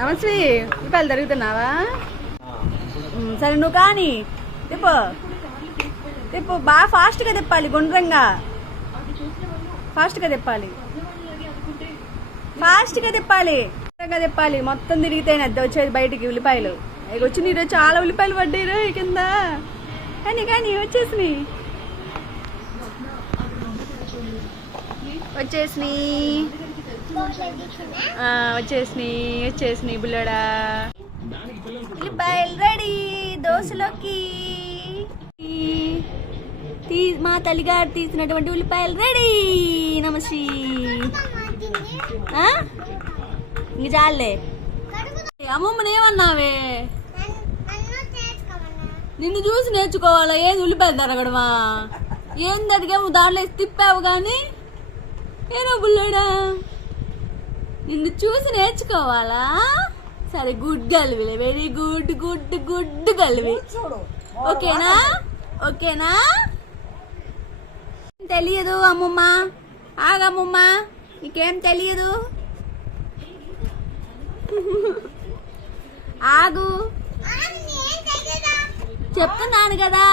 నమస్తే ఉల్లిపాయలు తరుగుతున్నావా? సరే నువ్వు కానీ తిప్పు తిప్పు, బాగా ఫాస్ట్గా తిప్పాలి, గుండ్రంగా ఫాస్ట్గా తిప్పాలి, ఫాస్ట్గా తిప్పాలి, గుండ్రంగా తిప్పాలి. మొత్తం తిరిగితేనే అద్దె వచ్చేది బయటికి ఉల్లిపాయలు. ఇక వచ్చి నీరు చాలా ఉల్లిపాయలు పడ్డాయి కింద. కానీ కానీ వచ్చేసినాయి వచ్చేసినాయి బుల్లడా. ఉల్లిపాయలు రెడీ దోశలోకి. మా తల్లిగారు తీసినటువంటి ఉల్లిపాయలు రెడీ. నమస్తే ఇంక చాలే. అమ్మమ్మని ఏమన్నావే? నిన్ను చూసి నేర్చుకోవాలా? ఏది ఉల్లిపాయలు తరగడమా? ఏంది అడిగాము దాంట్లో తిప్పావు కానీ ఏనో బుల్లడా, నిన్ను చూసి నేర్చుకోవాలా? సరే గుడ్ గల్విలే, వెరీ గుడ్ గుడ్ గుడ్ గల్వి. ఓకేనా? ఓకేనా? తెలియదు అమ్మమ్మ, ఆగమ్మమ్మ, నీకేం తెలియదు, ఆగు, చెప్తున్నాను కదా.